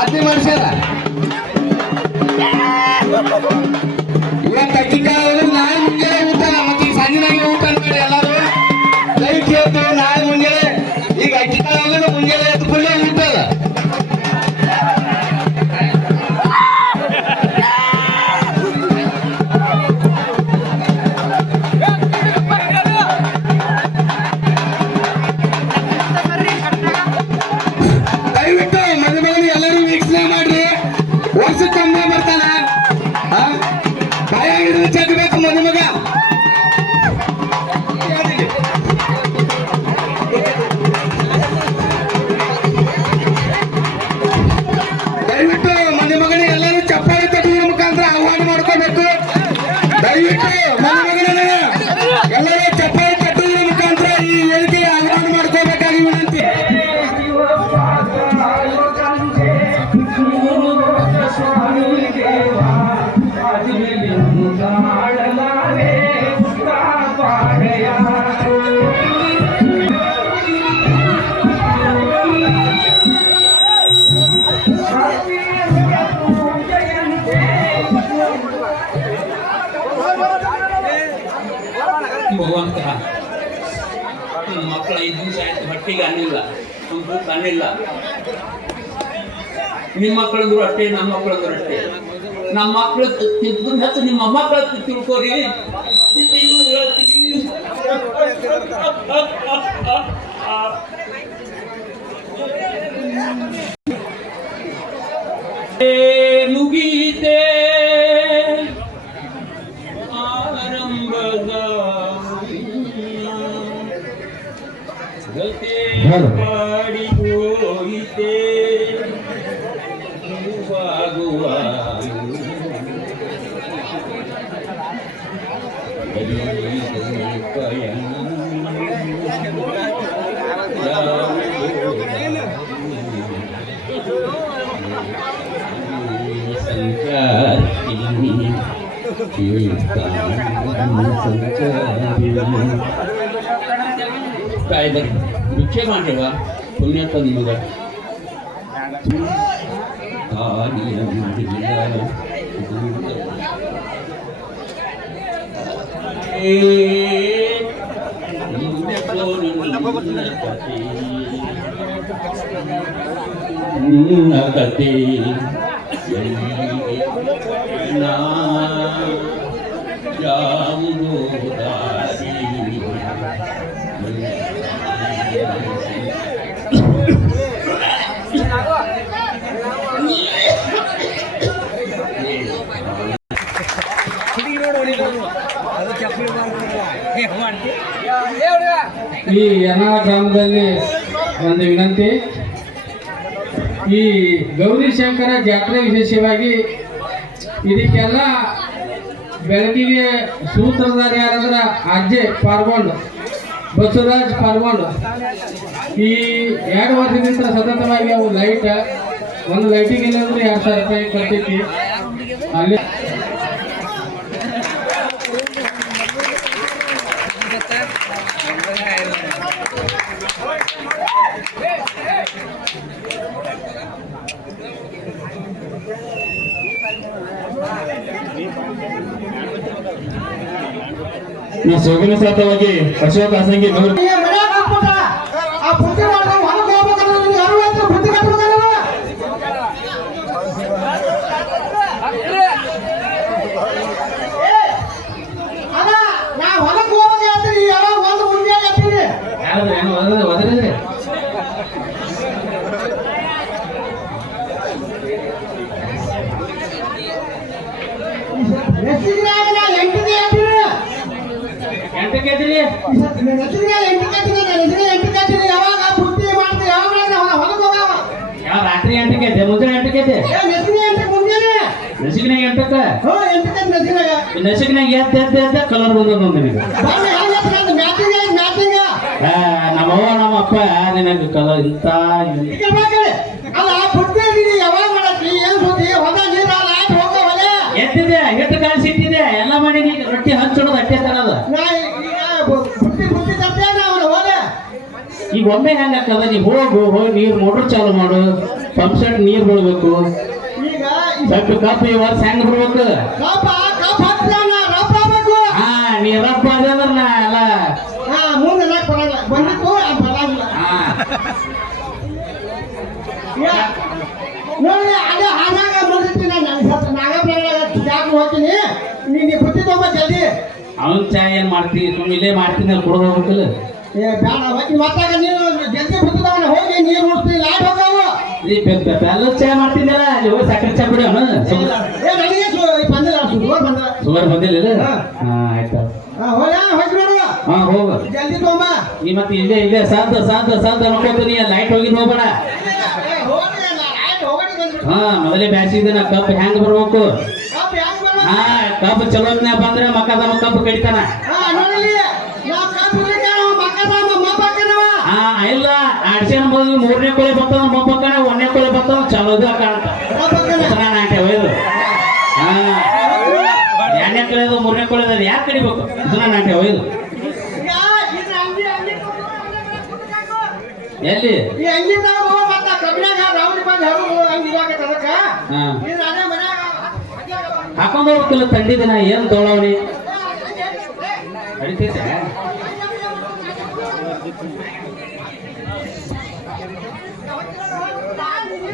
ಆದ್ನಿ ಮಾಡ್ಸ್ಯಾರ ಭಗವಂತ ನನ್ನ ಮಕ್ಕಳ ಐದು ದಿವಸ ಆಯ್ತು ಹೊಟ್ಟಿಗೆ ಅನ್ನಿಲ್ಲ ಬುಕ್ ಅನ್ನಿಲ್ಲ. ನಿಮ್ಮ ಮಕ್ಕಳಂದ್ರು ಅಷ್ಟೇ ನಮ್ಮ ಮಕ್ಕಳಂದ್ರು ಅಷ್ಟೇ. ನಮ್ಮ ಮಕ್ಕಳು ತಿದ್ದು ಹೆಚ್ಚು ನಿಮ್ಮ ಮಕ್ಕಳ ತಿಳ್ಕೋರಿ. ಗತೆ ಮಾಡಿ ಹೋಯಿತೆ ಹೂವಾಗುವ ಕಾಯ್ದ ಭಿಕ್ಷೆ ಮಾಡಿವ ಪುಣ್ಯತ್ತ ನಿಮಗ ಕಾಲಿಯ ಮಡಿಲ ಏ, ಯನ ಗ್ರಾಮದಲ್ಲಿ ಒಂದು ವಿನಂತಿ. ಈ ಗೌರಿ ಶಂಕರ ಜಾತ್ರೆ ವಿಶೇಷವಾಗಿ ಇದಕ್ಕೆಲ್ಲ ಬೆಳಕಿಗೆ ಸೂತ್ರಧಾರಿ ಯಾರಂದ್ರ ಅಜ್ಜೆ ಪಾರ್ಗೊಂಡು ಬಸವರಾಜ್ ಪಾರ್ಗೊಂಡು ಈ ಎರಡು ವರ್ಷದಿಂದ ಸತತವಾಗಿ ಅವು ಲೈಟ್ ಒಂದು ಲೈಟಿಗೆ ಇಲ್ಲಾಂದ್ರೆ ಎರಡು ಸಾವಿರ ರೂಪಾಯಿ ಕೊಡ್ತೈತಿ. ಅಲ್ಲಿ ಈ ಸೋಗಿನ ಸಾತವಾಗಿ ಅಶೋಕ್ ಹಾಸಂಗಿ ಗೌರಿ ಆ ಬುದ್ಧಿ ಮಾಡ್ದ ಹೊರಗೆ ಹೋಗ್ಬೇಕಂದ್ರೆ ನಿಮ್ಗೆ ಯಾರು ಹೇಳ್ತಾರೆ ಬುದ್ಧಿ ಕಟ್ಬೇಕಲ್ಲ ಅಲ್ಲ ನಾ ಹೊಲಕ್ಕೆ ಹೋಗೋದು ಹೇಳ್ತೀನಿ ಯಾವಾಗ ಒಂದು ಮುಂದೆ ಹೇಳ್ತೀನಿ ನೆಚ್ಚಿನಾಗ ನಾ ಎಂಟಿಗೆ ಹೇಳ್ತೀನಿ ಎಂಟಕ್ಕೆ ಐತ್ರಿ ನೆಚ್ಚಿನಾಗ ಎಂಟಿಗೆ ಹೇಳ್ತೀನಿ ನಾನು ನೆಚ್ಚಿನ ಎಂಟಿಗೆ ಹೇಳ್ತೀನಿ ಯಾವಾಗ ಬುದ್ಧಿ ಮಾಡ್ತೀನಿ ಯಾವಾಗ ಹೊಲಕ್ಕೆ ಹೋಗವ ಯಾವ ರಾತ್ರಿ ಎಂಟಕ್ಕೆ ಐತೆ ಮುಂಜಾನೆ ಎಂಟಕ್ಕೆ ಐತೆ ಏ ನೆಚ್ಚಿನ ಎಂಟಕ್ಕೆ ನಸಿಕಿನಾಗ ಎದ್ದ ಎದ್ದ ಎದ್ದ ಕಲರ್ ಬಂದ ನಿನಗೆ ನಮ್ಮವ್ವ ನಮ್ಮಪ್ಪ ನಿನಗೆ ಕಲರ್ ಇಂತ ಹಿಟ್ಟು ಇಟ್ಟಿದೆ. ಎಲ್ಲ ಮಾಡಿ ನೀ ರೊಟ್ಟಿ ಹಂಚೋದು ಅಟ್ಟೆ ತರದ ಈಗ ಒಮ್ಮೆ ಹೆಂಗ ಹಾಕದ ನೀ ಹೋಗು ಹೋಗಿ ನೀರು ಮೋಟ್ರ್ ಚಾಲು ಮಾಡು. ಪಂಪ್ ಸೆಟ್ ನೀರ್ ಬಿಡ್ಬೇಕು ಸ್ವಲ್ಪ ಕಪ್ ಈ ವರ್ಷ ಹೆಂಗ್ ಬಿಡ್ಬೇಕು ಹಾ ನೀ ರಪ್ಪ ನಾ ಎಲ್ಲ ನೋಡಿ ಅದೇ ನಾನು. ಸ್ವಲ್ಪ ನಾಗಪ್ರಾಣ ಜಾಗ ಹೋಗ್ತೀನಿ. ನೀನು ಬುತ್ತಿ ತಗೊಂಬ ಜಲ್ದಿ. ಅವನ್ ಚಾ ಏನ್ ಮಾಡ್ತೀನಿ ಸುಮ್ ಇಲ್ಲೇ ಮಾಡ್ತೀನಿ ಅಲ್ಲಿ ಕುಡ್ದು ಹೋಗ್ಬೇಕಲ್ಲ. ಏ ಬೇಡ ಹೋಗಿ ಮತ್ತಾಗ ನೀನು ಜಲ್ದಿ ಬುತ್ತಿ ತಗೊಂಡು ಹೋಗಿ ನೀರು ಉಳಿಸ್ತೀನಿ. ಲಾಟ್ ಎಲ್ಲ ಚಾ ಮಾಡ್ತಿದ್ದಲ್ಲ ಅಲ್ಲಿ ಹೋಗಿ ಸಕ್ಕರೆ ಚಾ ಬಿಡಿ ಅವನು ಸುಮಾರು ಬಂದಿಲ್ಲ ಹಾ. ಆಯ್ತಾ. ಹಾ ಹೋಗ ಹೋಗಿ ನೋಡು. ಹಾ ಹೋಗ. ಜಲ್ದಿ ತಗೊಂಬ. ನೀ ಮತ್ತೆ ಇಲ್ಲೇ ಇಲ್ಲೇ ಲೈಟ್ ಹೋಗಿದ್ ಹೋಗಬೇಡ. ಹಾ ಮೊದಲೇ ಬ್ಯಾಸಿದಿನ ಕಪ್ ಹೆಂಗ್ ಬರ್ಬೇಕು? ಹಾ ಕಪ್ ಚಲೋತ್ನ್ಯಾಗ ಬಂದ್ರೆ ಮಕ್ಕದ ಕಪ್ ಕಡಿತಾನ ಹಾ ನೋಡಲಿ ನಾವು ಕಪ್ ಇರ್ಲಿಕ್ಕೆ ನಾವು ಮಕ್ಕದ ಮಪ್ಪ ಹಾಕನವ ಹಾ ಇಲ್ಲ ಅಡ್ಸೇನ ಬಂದು ಮೂರನೇ ಕೊಲೆ ಬರ್ತದ ಮೊಬ್ಬಕ್ಕನ ಒಂದನೇ ಕೊಲೆ ಬರ್ತಾವ ಚಲೋದ ಕಾಣ್ತ. ಒಯ್ದು ಹಾ. ಎರಡನೇ ಕೊಳೆದು ಮೂರನೇ ಕೊಳೆದ ಯಾಕೆ ಕಡಿಬೇಕು? ಅಂಗಿ ತಗೊಂಡು ಕುತ್ಕೊಂಡು. ಎಲ್ಲಿ ಹಾಕೊಂಡ್ ಹೋಗ್ತಿಲ್ಲ ಮತ್ತ ದಿನ, ಏನ್ ಬಂದು ಹರು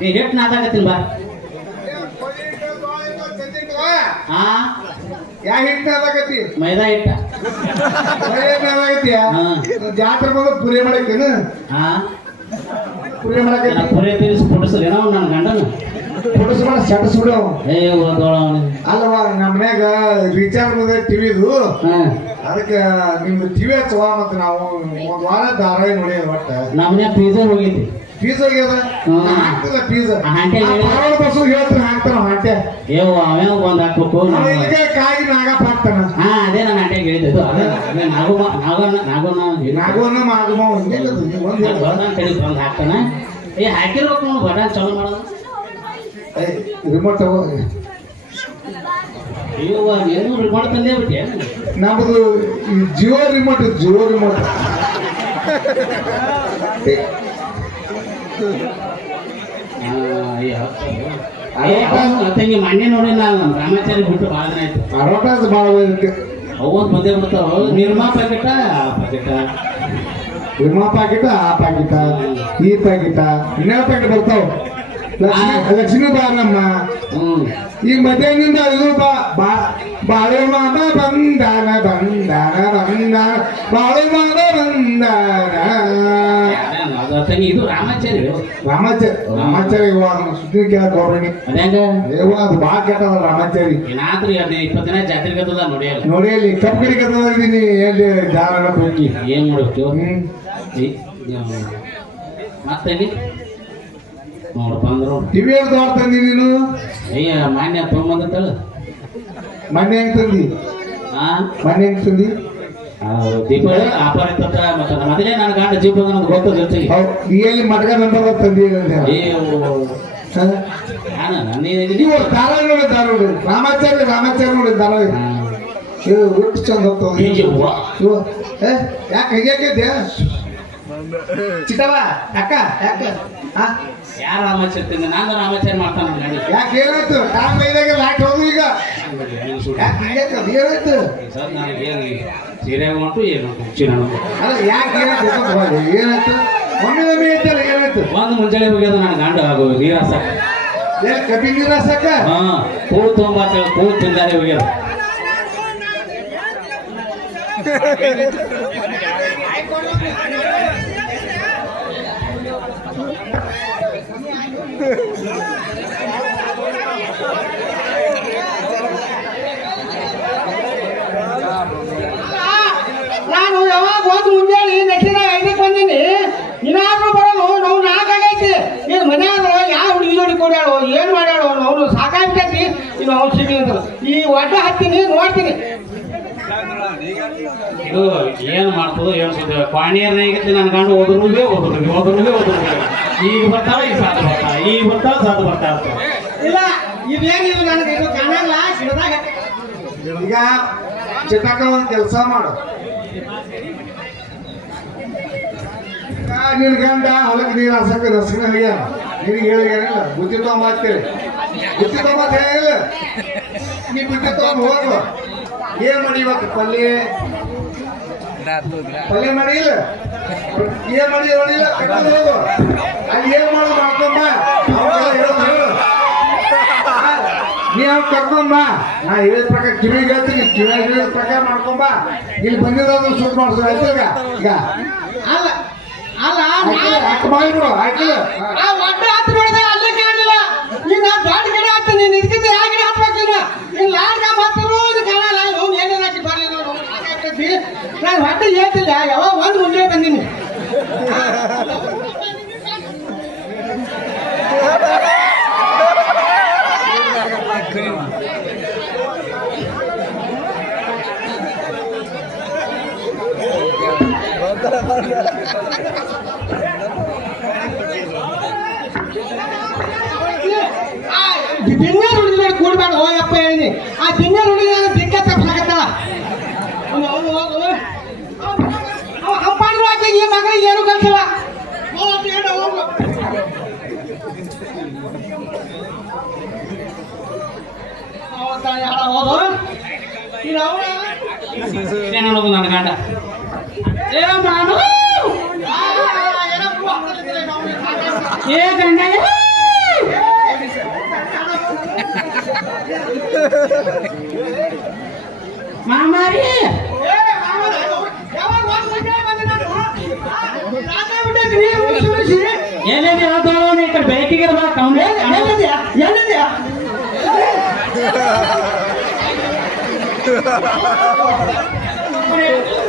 ನೀ ಹೆಟ್ ನಾದಾಕತ್ತೀನಿ ಬಾ. ಹಾ ಯಾ ಹಿಟ್ಟು ಅದಾಗತಿ ಮೈದಾ ಹಿಟ್ಟ. ಜಾತ್ರೆ ಬಂದು ಪುರಿ ಮಾಡಕ್ಕೇನು? ಹಾ ಪುರಿ ಮಾಡಕ್ಕೆ ಪುರಿ ಏನೋ ನನ್ನ ಗಂಡನ. ಫೋಟೋಸ್ ಮಾಡಿ ಸೆಟಸ್ ಬಿಡು ಏ ಅವನಿಗೆ ಅಲ್ವಾ ನಮ್ಮ ಮನ್ಯಾಗ ರೀಚಾರ್ಜ್ ಬಂದ ಟಿವಿದು ಹಾ. ಅದಕ್ಕೆ ನಿಮ್ದು ಟಿವಿ ಹಚ್ಚುವ ಮತ್ತೆ ನಾವು ಒಂದು ವಾರ ಧಾರಾವಾಹಿ ನೋಡಿ ಒಟ್ಟ. ನಮ್ಮ ಮನ್ಯಾಗ ಹೋಗೈತಿ. ಫೀಸ್ ಆಗ್ಯದ. ಹಾಕ್ತದ ಹಂಟೆ ಹೇಳಿ. ಬಸ್ಸು ಹೇಳ್ತಾನೆ ಹಾಕ್ತಾನ ಹಾಂಟೆ. ಏವ್ ಅವೇ ಒಂದ್ ಹಾಕ್ಬೇಕು ಇಲ್ಲಿಗೆ ಕಾಗಿ ನಾಗಪ್ಪ ಹಾಕ್ತಾನ ಹಾ ಅದೇ ನಾನು ಹಾಂಟೆ ಹೇಳಿದ್ದು ಅದೇ ನಾಗು ನಾಗನ ನಾಗನ ನಾಗವನ್ನ ಮಾಗಮ್ಮ ಒಂದೇ ಒಂದ್ ಕಡೆ ಬಂದ್ ಹಾಕ್ತಾನ. ಏ ಹಾಕಿರ್ಬೇಕು ನಾವು ಬಟನ್ ಚಾಲು ಮಾಡೋದು. ರಿಮೋಟ್ ತಗೋ. ನಮ್ಮದು ಜಿಯೋ ರಿಮೋಟ್ ಜಿಯೋ ರಿಮೋಟ್ ತಂಗಿ ಮಣ್ಣೆ ನೋಡಿ ನಾನು ರಾಮಾಚಾರಿ ಬಿಟ್ಟು ಭಾಳ ದಿನ ಆಯ್ತು ಅಡ್ವರ್ಟೈಸ್ ಭಾಳ ಅವತ್ತು ಬಂದೇ ಬಿಡ್ತಾವ ನಿರ್ಮಾ ಪ್ಯಾಕೆಟ ಪ್ಯಾಕೆಟ ನಿರ್ಮಾ ಪ್ಯಾಕೆಟ ಆ ಪ್ಯಾಕೆಟ ಈ ಪ್ಯಾಕೆಟ ಇನ್ನೇ ಪ್ಯಾಕೆಟ್ ಬರ್ತಾವ. ಲಕ್ಷ್ಮಿ ಲಕ್ಷ್ಮೀ ಬಾರಮ್ಮ. ಈಗ ಮಧ್ಯಾಹ್ನದಿಂದ ಬಾ ಬಾಳು ಮಾಮ ಬಂದಾನ ಬಂದಾನ ಬಂದಾನ ಬಾಳೆ ಮಾಮ ಬಂದಾನ ಅದು ಇದು ರಾಮಾಚಾರಿ ರಾಮಾಚಾರಿ ರಾಮಾಚಾರಿ ಇವ ನಮ್ಮ ಸುದ್ದಿ ಕೇಳಕ್ ಹೋಗ್ರಿ ಅದ್ಯಾಂಗ ಅದು ಬಾ ಕೆಟ್ಟದ ರಾಮಾಚಾರಿ ಏನಾದ್ರೂ ಅದೇ ಇಪ್ಪತ್ತು ದಿನ ಜಾತ್ರೆ ಕತ್ತದ ನೋಡಿ ಅಲ್ಲಿ. ನೋಡಿ ಅಲ್ಲಿ ಗಿಡ ಕಡೆ ಕತ್ತದಿದ್ದೀನಿ ಎಲ್ಲಿ ಜಾರನ ಹೋಗಿ. ಏನ್ ಮಾಡ್ತೀವಿ ಮತ್ತೆ ನೋಡಪ್ಪ ಅಂದ್ರು. ಟಿವಿ ತಂದಿ ನೀನು? ಅಯ್ಯ ಮಾನ್ಯ ತೊಗೊಂಬಂದಿತ್ತಲ್ಲ? ಮೊನ್ನೆ ಹೆಂಗ್ ತಂದಿ? ಹಾ ಮೊನ್ನೆ ಹೆಂಗ್ ತಂದಿ? ದೀಪಾವಳಿ ಆಫರ್ ಇತ್ತಂತ ಮತ್ತೆ ಮೊದಲೇ ನನ್ನ ಗಂಡ ಜೀಪ್ ನನಗೆ ಗೊತ್ತ ಜೊತೆಗೆ. ಹೌದ್ ನೀ ಎಲ್ಲಿ ಮಟಕ ನಂಬರ್ ತಂದಿ ನೀವು ಧಾರಾವಾಹಿ ನೋಡಿ. ಧಾರಾವಾಹಿ ರಾಮಾಚಾರ್ಯ ರಾಮಾಚಾರ್ಯ ನೋಡಿ. ಧಾರಾವಾಹಿ ಇದು ಚಂದ ಯಾಕೆ ಹೇಗೆ ಚಿಕ್ಕವ ಅಕ್ಕ ಯಾಕೆ? ಹಾ ಯಾರ ರಾಮಾಚಾರ್ಯ ನಾನು ರಾಮಾಚಾರ ಮಾಡ್ತಾನೆ ಗಂಡ ಯಾಕೆ ಏನಾಯ್ತು ಟೈಮ್ ಐದಾಗ ಲಾಟ್ ಹೋಗು ಈಗ. ಯಾಕೆ ಹಿಂಗಾಯ್ತು ಅದು ಏನಾಯ್ತು ಸರ್ ನನಗೆ ಏನು ಸೀರೆ ಉಂಟು ಏನು ಚಿನ್ನ ಅಲ್ಲ ಯಾಕೆ ಏನಾಯ್ತು. ಏನಾಯ್ತು ಒಮ್ಮೆ ಒಮ್ಮೆ ಐತಲ್ಲ ಏನಾಯ್ತು ಒಂದು ಮುಂಜಾನೆ ಹೋಗ್ಯದ ನಾನು ಗಂಡ ಆಗು ಕಬ್ಬಿ ನೀರು ಹಾಸಕ್ಕ ಹಾ ಪೂ ತೊಗೊಂಬರ್ತೇವೆ ಪೂ ತಿಂದಾನೆ ಹೋಗ್ಯದ ನಾನು ಯಾವಾಗ ಹೋದ್ ಮುಂಜಾನೆ ನಟಿನ ಐದಕ್ಕೆ ಬಂದೀನಿ. ಇನ್ನಾದ್ರೂ ಬರೋದು ನಾವು ನಾಲ್ಕಾಗೈತಿ. ನೀನು ಮನ್ಯಾಗ ಯಾವ ಹುಡುಗಿ ಜೋಡಿ ಕೊಡ್ಯಾಳು, ಏನು ಮಾಡ್ಯಾಳು ಅವನು ಸಾಕಾಗ್ತೈತಿ. ಇನ್ನು ಅವ್ನು ಸಿಗ್ಲಿ ಅಂತ ಈ ಒಡ್ಡ ಹತ್ತೀನಿ, ನೋಡ್ತೀನಿ. ಇದು ಏನು ಮಾಡ್ತದೋ ಏನು ಸುದ್ದಿ ಪಾಣಿಯರ್ನಾಗಿತ್ತು ನನ್ನ ಗಂಡ ಓದ್ರುಗೆ ಓದ್ರುಗೆ ಓದ್ರುಗೆ ಓದ್ರುಗೆ ಈಗ ಬರ್ತಾಳ, ಈಗ ಸಾತು ಬರ್ತಾಳ, ಈಗ ಬರ್ತಾಳ ಬರ್ತಾ ಬರ್ತಾಳ ಇಲ್ಲ ಇದೇನಿಲ್ಲ ನನಗೆ? ಇದು ಕಾಣಲ್ಲ ಸಿಡದಾಗ ಈಗ ಚಿತ್ತಕ್ಕ ಒಂದು ಕೆಲಸ ಮಾಡು. ನಿನ್ ಗಂಡ ಹೊಲಕ್ಕೆ ನೀರು ಹಾಸಕ್ಕೆ ರಸನ ಹೋಗ್ಯಾನ. ನಿನಗೆ ಹೇಳಿಲ್ಲ ಬುದ್ಧಿ ತಗೊಂಬತ್ತೇಳಿ ಬುದ್ಧಿ ತಗೊಂಬತ್ ಹೇಳಿಲ್ಲ ನೀ ಬುದ್ಧಿ ತಗೊಂಡ್ ಏನ್ ಮಾಡಿ ಇವತ್ತು ಪಲ್ಯ? ಪಲ್ಯ ಮಾಡಿಲ್ಲ ಏನ್ ಮಾಡಿ ನೋಡಿಲ್ಲ ಕರ್ಕೊಂಡು ಹೋಗು. ಅಲ್ಲಿ ಏನ್ ಮಾಡೋದು ಮಾಡ್ಕೊಂಬ ನೀವು ಕರ್ಕೊಂಬ ನಾ ಹೇಳಿದ ಪ್ರಕಾರ ಕಿವಿಗೆ ಹೇಳ್ತೀನಿ ಕಿವಿ ಹೇಳಿದ ಪ್ರಕಾರ ಮಾಡ್ಕೊಂಬ ಇಲ್ಲಿ ಬಂದಿರೋದು ಶೂಟ್ ಮಾಡ್ಸೋ ಆಯ್ತು ಈಗ? ಈಗ? ಅಲ್ಲ ಅಲ್ಲ ಅಕ್ಕ ಮಾಡಿಬಿಡು ಆಯ್ತು ಆ ಒಡ್ಡ ಹತ್ತು ನೋಡಿದೆ ಅಲ್ಲೇ ಕಾಣಲಿಲ್ಲ ಈಗ ನಾ ದೊಡ್ಡ ಗಿಡ ಹತ್ತು ನೀನು ಇದಕ್ಕಿಂತ ಯಾವ ಗಿಡ ಹತ್ಬೇಕಿಲ್ಲ ನೀನು ಲಾಡ್ಗ ಹತ್ತಿರು ಇದು ಕಾಣಲ್ಲ ಅವ್ನು ಏನೇನು ಹಾಕಿ ಬರಲಿ ನೋಡು ಸಾಕಾಗ್ತೈತಿ ನಾನು ಹೊಟ್ಟೆ ಹೇಳ್ತಿಲ್ಲ ಯಾವಾಗ ಒಂದು ಮುಂದೆ ಬಂದೀನಿ. ದಿನ ರುಡಿ ನೋಡಿ ಕೂಡ್ಬೇಡ, ಓ ಯಪ್ಪ ಹೇಳಿನಿ ಆ ದಿನ ರುಡಿ ದಿಕ್ಕ ತಪ್ಪಾಗತ್ತಲ್ಲ ಹಂಪಾಡಿದ್ರು ಆಕೆ ಈ ಮಗಳಿಗೆ ಏನು ಕಲ್ಸಿಲ್ಲ ಹೋಗು, ಹೇಳು, ಹೋಗು. ಹೌದಾ, ಯಾರ ಹೋದು? ನೀನು ಅವ್ನ? ಏನು ಅನ್ನೋದು ನನ್ನ ಗಂಡ ಏ ಮಾಡು ಆ, ಏನೋ ಪೂ ಹಾಕ್ತಿದ್ದಿಲ್ಲ, ಅವ್ನಿಗೆ ಸಾಕಾಗ್ತದೆ. ಏ ಗಂಡ ಮಾಮಾರಿ ಏ, ಮಾವನ, ಯಾವಾಗ ಒಂದ್ ಮುಂಜಾನೆ ಬಂದೆ ನಾನು? ಆ, ರಾತ್ರಿ ಬಿಟ್ಟೈತಿ, ನೀರು ಉಳಿಸಿ ಎಲ್ಲೆಲ್ಲಿ ಹೇಳ್ತಾಳೋ ಈ ಕಡೆ ಬೆಳಕಿಗೆ ಇರ್ಬೇಕು ಅವನೇ ಎಲ್ಲಿದ್ಯಾ? ಎಲ್ಲಿದ್ಯಾ? ಯಾರ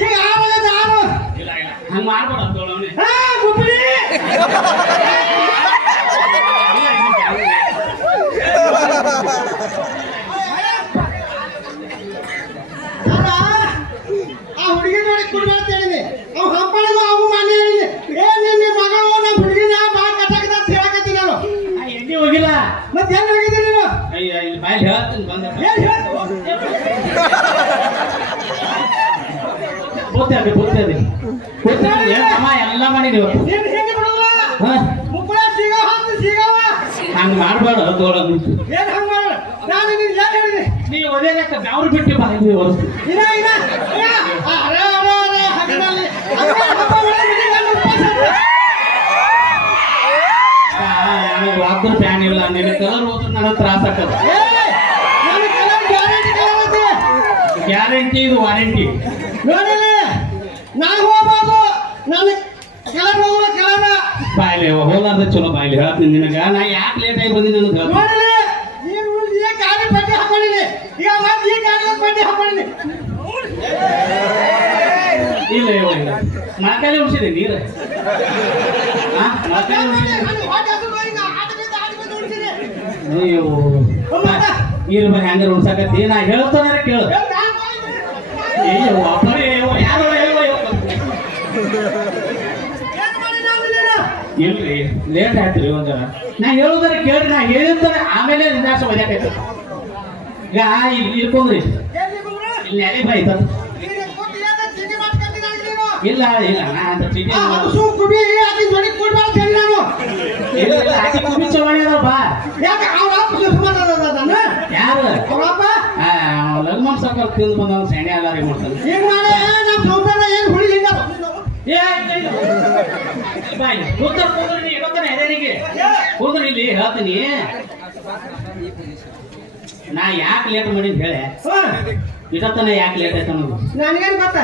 ಈಗ ಆವಾಗೈತೆ ಆರು. ಹಂಗ ಮಾಡ್ಬೇಡ ಅಂತವಳವನೇ ಆ, ಗುಬ್ಬಿ! ಅಲ್ಲ, ಆ ಹುಡುಗಿ ನೋಡಿ ಕುಡ್ಬೇಡ ಅಂತ ಹೇಳಿನಿ ಅವ್ ಹಂಪಳಿಗೂ ಅವು ಮಾನ್ಯ ಹೇಳಿನಿ ಏ ನಿನ್ನ ಮಗಳು ನಮ್ಮ ಹುಡುಗಿನ ಬಾ ಕಟ್ಟಾಕದ ಅಂತ ಹೇಳಕತ್ತೀನಿ ನಾನು ಎಣ್ಣೆ ಹೋಗಿಲ್ಲ ಮತ್ತೆ ಎಲ್ಲಿ ಹೋಗಿದ್ದೀನಿ ನೀನು ಅಯ್ಯ ಇಲ್ಲಿ ಬಾಯಲ್ಲಿ ಹೇಳ್ತೀನಿ ಬಂದ ಏನ್ ಹೇಳ್ತು ಬುದ್ಧಿ ಅದು ಬುದ್ಧಿ ಅದು ಬುದ್ಧಿ ಅದು ಏನ್ ಅಮ್ಮ ಎಲ್ಲ ಮಾಡಿದೀವಿ ನೀನ್ ಹೆಂಗೆ ಬಿಡಲ್ಲ ಹಾ ಮುಕ್ಕಳ ಸಿಗವ ಅಂತ ಸಿಗವ ಹಂಗ ಮಾಡ್ಬೇಡ ತೋಳ ಏನ್ ಹಂಗ ಮಾಡ ನಾನು ನಿನ್ ಏನ್ ಹೇಳಿದೆ ನೀ ಒದೇಕ ಅವ್ರು ಬಿಟ್ಟು ಬಾಯಿ ಹೊರತು ಇನ್ನ ಇನ್ನ ಇನ್ನ. ಆ, ಅರೆ, ಅರೆ, ಅರೆ, ಹಗಲಲ್ಲಿ. ಅರೆ, ಹಬ್ಬ ಮಾಡಿ ನೀವು ವಾದ್ರ ಫ್ಯಾನ್ ಇಲ್ಲ ನಿನ್ನ ಕಲರ್ ಹೋದ್ರೆ ನನಗೆ ತ್ರಾಸ ಆಗ್ತದೆ ಗ್ಯಾರಂಟಿ ಇದು ವಾರಂಟಿ ನಾನು ಹೋಗ್ಬೋದು ಕೆಲಸ ಬಾಯ್ಲಿ ಹೋಲಾರ್ದ ಚಲೋ ಬಾಯ್ಲಿ. ಹೇಳ್ತೀನಿ ನಿನಗ. ನಾ ಯಾಕೆ ಲೇಟ್ ಆಗಿ ಬಂದಿ ನನಗೆ ಹೇಳ್ತೀನಿ. ನೋಡಿಲಿ ನೀನು ಈ ಗಾಡಿ ಪಟ್ಟಿ ಹಾಕೊಂಡಿನಿ. ಈಗ ಮತ್ತೆ ಈ ಗಾಡಿ ಪಟ್ಟಿ ಹಾಕೊಂಡಿನಿ. ಇಲ್ಲ ಇಲ್ಲ ಇಲ್ಲ. ಮಳಕಾಲಿ ಉಳಿಸಿದೆ ನೀರು. ಮಳಕಾಲಿ ಉಳಿಸಿದೆ. ಅಯ್ಯೋ. ಉಣ್ಸಾಕತ್ತಿ. ನಾ ಹೇಳ್ತಾನೆ ಕೇಳು. ಅಯ್ಯೋ ಅಪ್ಪರೇ ಅಯ್ಯೋ ಯಾರು ಅಯ್ಯೋ ಅಯ್ಯೋ ಏನ್ ಮಾಡಿದ ಅಂದ್ರೆ ನೀನು? ಇಲ್ರಿ ಲೇಟ್ ಆಯ್ತು ರೀ ಒಂದರ ನಾ ಹೇಳೋದಾರೆ ಕೇಳ್ರಿ ನಾ ಹೇಳಿದ್ರೆ ಆಮೇಲೆ ನಿರಾಶ ಒದ್ಯಾಕೈತೆ ಈಗ ಇಲ್ಲಿ? ಇಲ್ಲಿ ನೆಲೆ ಬಾಯ್ತ? ಇಲ್ಲ ಇಲ್ಲ ನಾ ಅಂತ ಚೀಟಿ ಆ, ಅದು ಸುಮ್ ಕುಡಿ, ಆಕಿ ಜೋಡಿ ಕೊಡ್ಬೇಡ ಅಂತ ಹೇಳಿ ನಾನು. ಇಲ್ಲ ಇಲ್ಲ, ಆಕಿ ಕುಬಿ ಚವಾಣಿ ಅದಾವ ಬಾ ಯಾಕೆ ಅವ್ರ? ಯಾರು ತಿಂದು ಬಂದವ ಸೆಣೆ ರೀ ಮಾಡ್ತಾನೆ ನಮ್ಮ ಕೂತರ ನೀ ಇಲ್ಲಿ ಹೇಳ್ತೀನಿ. ನಾ ಯಾಕೆ ಲೇಟ್ ಮಾಡಿದ್ ಹೇಳೆ? ಇದತ್ತನ ಯಾಕೆ ಲೇಟ್ ಆಯ್ತು ಅನ್ನೋದು. ನನಗೇನ್ ಗೊತ್ತ?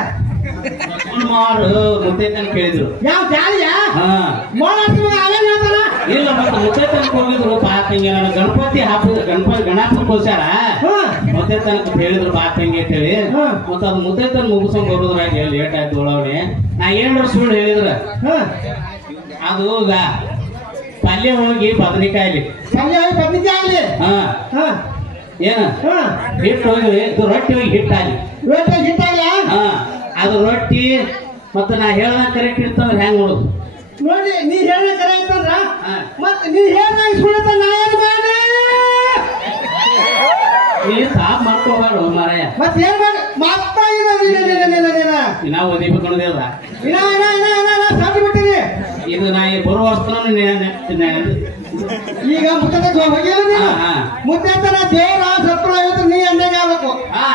ಮಾರು ಮುತ್ತೈತನ ಕೇಳಿದ್ರು. ಯಾವ ಜಾಲಿಯ? ಹಾ. ಮಾಡ ಇಲ್ಲ ಮತ್ತೆ ಮುತ್ತೈತನಕ್ಕೆ ಹೋಗಿದ್ರು ಪಾತಂಗೆ ನನ್ನ ಗಣಪತಿ ಹಾಕಿದ್ರು ಗಣಪತಿ ಕೋಸ್ಯಾರ ಹ್ಮ್ ತನಕ ಹೇಳಿದ್ರು ಪಾತಂಗೆ ಅಂತ ಹೇಳಿ ಹ್ಮ್. ಮತ್ತ ಅದು ಮುತ್ತೈತನ ಮುಗಿಸ್ಕೊಂಡ್ ಬರೋದ್ರಾಗ ಲೇಟ್ ಆಯ್ತು ಒಳಗಡೆ ನಾ ಏನ್ರ ಸುಳ್ಳು ಹೇಳಿದ್ರ. ಅದು ಪಲ್ಯ ಹೋಗಿ ಬದನೆಕಾಯಿ ಸಂಜೆ ಹೋಗಿ ಬದನೆಕಾಯಿ ಆಗ್ಲಿ ಹಾ. ಹಾ. ಏನ? ಹಾ. ಹಿಟ್ಟು ಹೋಗಿ ರೊಟ್ಟಿ ಹೋಗಿ ಹಿಟ್ಟಾಗಿ ರೊಟ್ಟಿ ಹಿಟ್ಟಾಗ್ಲ? ಹಾ. ಅದು ರೊಟ್ಟಿ ಮತ್ತೆ ನಾ ಹೇಳ ಕರೆಕ್ಟ್ ಇರ್ತಂದ್ರೆ ಹೆಂಗ್ ನೋಡುದು ನೋಡಿ ನೀ ಹೇಳ ಕರೆ ಐತಂದ್ರ ಹಾ. ಮತ್ ನೀ ಹೇಳ್ದಂಗ ಸುಳ್ಳ ನಾ ಏನ್ ಮಾಡಿ ನೀ ಸಾಪ್ ಮಾಡ್ಕೋಬಾರ್ದು ಮಾರಾಯ. ಮತ್ತೆ ಏನ್ ಮಾಡಿ ಮತ್ತ ಇದು ನೀನ ನೀನ ನೀನ ನೀನ ನಾವು ಓದಿಬೇಕು ಅನ್ನೋದಿಲ್ಲ ಇನ್ನ ಇನ್ನ ಇನ್ನ ಇನ್ನ ಇನ್ನ ಸಾಕು ಬಿಟ್ಟಿನಿ ಇದು ನಾ ಈ ಬರುವ ವಸ್ತುನ ಈಗ ಮುತ್ತಕ್ಕೆ ಹೋಗಿಲ್ಲ ನೀನು? ಹಾ. ಮುತ್ತನ ದೇವರ ಸತ್ರ ಇವತ್ತು ನೀ ಅಂದಾಗ ಆಗ್ಬೇಕು. ಮತ್ತೆ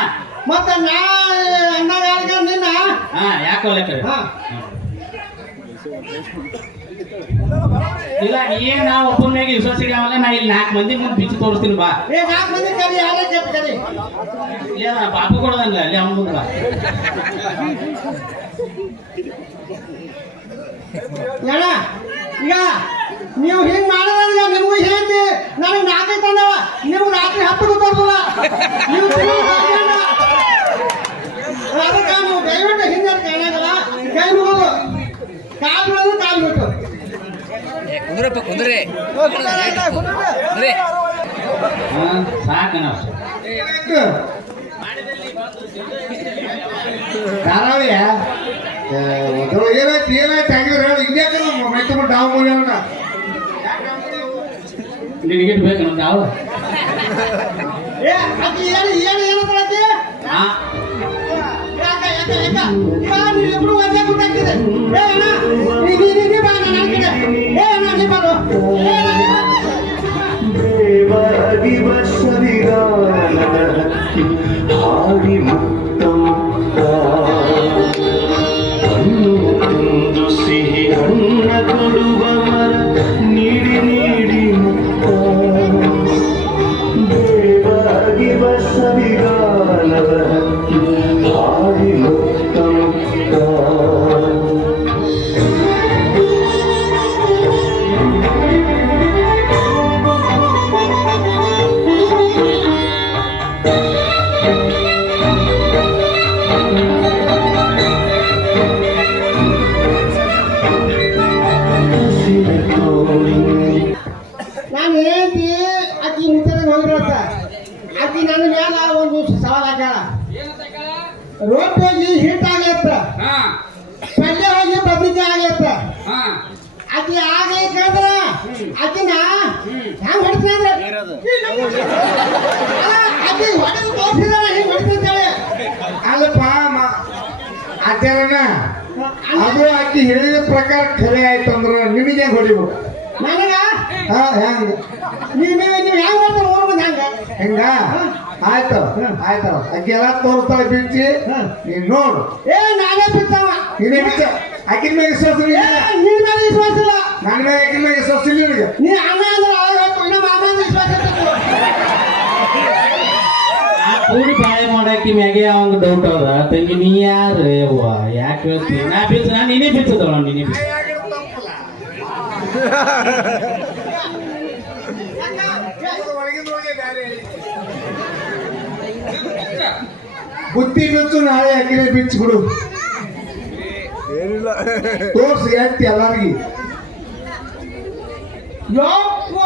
ಮತ್ತ ನಾ ಅಂದಾಗ ಆಗ ನಿನ್ನ ಹಾ ಯಾಕೋ ಲೆಕ್ಕ ಹಾ. ಇಲ್ಲ ಏನ್ ನಾ ಒಬ್ಬನ ವಿಶ್ವಾಸ ಇಡಾವಲ್ಲ ನಾ ಇಲ್ಲಿ ನಾಲ್ಕು ಮಂದಿ ಮುಂದೆ ಬಿಚ್ಚು ತೋರಿಸ್ತೀನಿ ಬಾ. ಏ ನಾಲ್ಕು ಮಂದಿ ಕರಿ ಯಾರೇ ಕರಿ? ಇಲ್ಲ ಬಾಪು ಕೊಡೋದಲ್ಲ ಅಲ್ಲಿ ಅವನ ಮುಂದೆ ಬಾ. ಅಣ್ಣ ಈಗ ನೀವು ಹಿಂಗ್ ಮಾಡೋದ್ರಿಂದ ನಿಮಗೂ ಹೇಳ್ತಿ ನನಗೆ ನಾಲ್ಕೈ ತಂದವ ನೀವು ರಾತ್ರಿ ಹತ್ತು ತೋರ್ಸಲ್ಲ. ನೀವು. ಅದಕ್ಕೆ ನೀವು ದಯವಿಟ್ಟು ಹಿಂದೆ ಕಾಣಾಗಲ್ಲ ಕೈ ಮುಗೋದು ಕಾಲು ಬಿಡೋದು ಕಾಲು ಬಿಟ್ಟು ಕುದುರೆಪ್ಪ ಕುಂದ್ರೆ. ಕುದುರೆ. ಹಾ ಸಾಕನ ಧಾರಾವಾಳಿಯ ಏನಾಯ್ತು ಏನಾಯ್ತು? ಹಂಗಿದ್ರೆ ಹೇಳಿ ಮೈ ಡಾವ್ ಬೇಕು ಏ ಅಕ್ಕಿ ಏನು ಏನು ಹಾ ಯಾಕ ಯಾಕ ಯಾಕ ಈಗ ನೀವಿಬ್ರು ಒಂದೇ ಗುಟ್ಟಾಗ್ತಿದೆ ಏ ಅಣ್ಣ ನೀ ನೀ ನೀ- ನೀ ಬಾ ನಾನು ಹಾಕ್ತೀನಿ ಏ ಅಣ್ಣ ನೀ ಬಾರು ಏ ಅಣ್ಣ ನೀ ಬಾ. ಹಾಡಿ ಮುಕ್ತ ಮುಕ್ತ ಹಣ್ಣು ತಿಂದು ಸಿಹಿ ಹಣ್ಣ ಕೊಡುವ ಮ್ಯಾಲ ಒಂದು ಸವಾಲ್ ಹಾಕ್ಯಾಳ ರೋಡ್ ಹೋಗಿ ಹಿಟ್ ಆಗತ್ತ ಹಾ. ಪಲ್ಯ ಹೋಗಿ ಬದ್ನಿಕಾಯಿ ಆಗತ್ತ ಹಾ. ಆಕಿ ಆಗೈತಂದ್ರ ಆಕಿನ ಹೆಂಗ್ ಹೊಡಿತಾನೆ ಆಕಿ ಹೊಡೆದು ತೋರಿಸಿದಾಳ ಹಿಂಗ್ ಹೊಡಿತಾಳೆ ಅಲ್ಲಪ್ಪ ಅದೇನ ಅದು ಆಕಿ ಹೇಳಿದ ಪ್ರಕಾರ ಖರೆ ಆಯ್ತು ಅಂದ್ರೆ ನಿನಗೆ ಹೆಂಗ್ ಹೊಡಿಬೇಕು? ನನಗ? ಹಾ ಹೆಂಗ? ನೀವ್ ನೀವು ಹೆಂಗ್ ಮಾಡ್ತಾರೆ ಹೆಂಗಾ? ಮಂದಿ ಹೆಂಗ ಆಯ್ತು ಆಯ್ತು ಆಕಿ ಎಲ್ಲ ತೋರಿಸ್ತಾಳೆ ಬಿಚ್ಚಿ ನೀನ್ ನೋಡು. ಏ ನಾನೇ ಬಿತ್ತವ ನೀನೇ ಬಿಚ್ಚ ಅಕ್ಕಿನ ಮೇಲೆ ವಿಶ್ವಾಸ ಇಲ್ಲ ನಿನ್ ಮೇಲೆ ವಿಶ್ವಾಸ ಇಲ್ಲ. ನನ್ನ ಮೇಲೆ ಅಕ್ಕಿನ ಮೇಲೆ ವಿಶ್ವಾಸ ಇಲ್ಲ ನಿನಗೆ? ನೀ ಅಣ್ಣ ಅಂದ್ರೆ ಅವಾಗ ಹೇಳ್ತು, ಇನ್ನ ಮಾಮ ಅಂದ್ರೆ ವಿಶ್ವಾಸ ಇರ್ತೈತಿ. ಆ ಕೂಡಿ ಬಾಳೆ ಮಾಡಾಕಿ ಮ್ಯಾಗೆ ಅವಂಗ ಡೌಟ್ ಅದ. ತಂಗಿ ನೀ ಯಾರು? ಯವ್ವ ಯಾಕೆ ಹೇಳ್ತೀನಿ ನಾ ಬಿಚ್ಚ ನಾ ನೀನೇ ಬಿಚ್ಚದವ ನೀನೇ ಬಿಚ್ಚ ಬುತ್ತಿ ಬಿಚ್ಚು ನಾಳೆ ಆಕಿನೇ ಬಿಚ್ಚು ಬಿಡು ತೋರ್ಸಿ ಹೇಳ್ತಿ ಎಲ್ಲಾರ್ಗಿ ಯಪ್ಪ,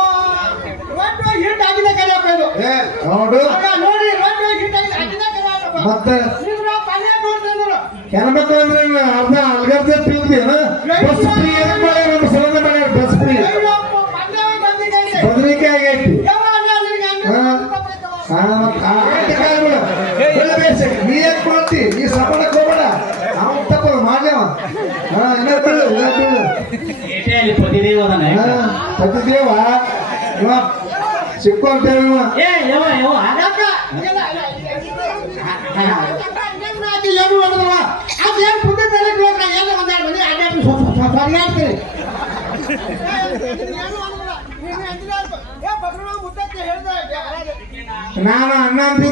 ರೊಟ್ಟಿ ಹಿಟ್ ಹಾಕಿದ ಕರಿಯಪ್ಪ ಇದು. ನೋಡು ನೋಡಿ ರೊಟ್ಟಿ ಹಿಟ್ ಹಾಕಿದ ಹಾಕಿದ ಕರಿಯಪ್ಪ. ಮತ್ತೆ. ಹೆಣ್ಮಕ್ಳು ಅಂದ್ರೆ ಅರ್ಧ ಬಸ್ ಫ್ರೀ ಹಾ ಸತ್ತಿದೇವ ಇವ ಸಿಕ್ಕು ಅಂತ ಹೇಳಿ ಇವ ಏ ಇಲ್ಲ, ಇಲ್ಲ. ಆಕಿ ಏನು ಮಾಡಿದವ? ಆಕಿ ಏನು ಬುದ್ಧಿ ತಲೆಗೆ ಹೋಗ್ರ? ಏನು ಒಂದೆರಡು ಮಂದಿ ಅಡ್ಡಾಡಿ?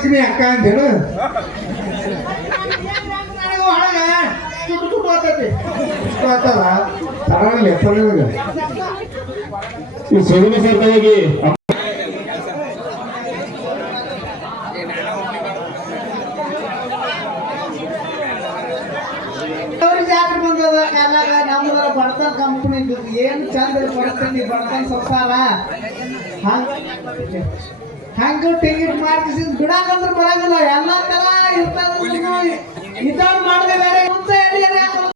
ನೀನು ಅಕ್ಕ ಅಂತ ಹೇಳು ಮಾಡ್ತಾರೆ ನನಗೂ ಹೊರಗೆ? ಆಗ್ತೈತಿ ಆಗ್ತದ ತರಲಿ ಈ ನಮ್ದು ಬಡತನ ಕಂಪನಿ ಏನ್ ಚಂದ ಬಡತನ ಬಡತನ ಸಂಸಾರ ಹಂಗ ಟಿಕೆಟ್ ಮಾಡ್ಕಿಸಿದ್ ಬಿಡಾಕಂದ್ರ ಬರಂಗಿಲ್ಲ ಎಲ್ಲಾ ತರ ಇರ್ತಾರ ಇದ್ದವ್ರು ಮಾಡಿದ್ರೆ ಬೇರೆ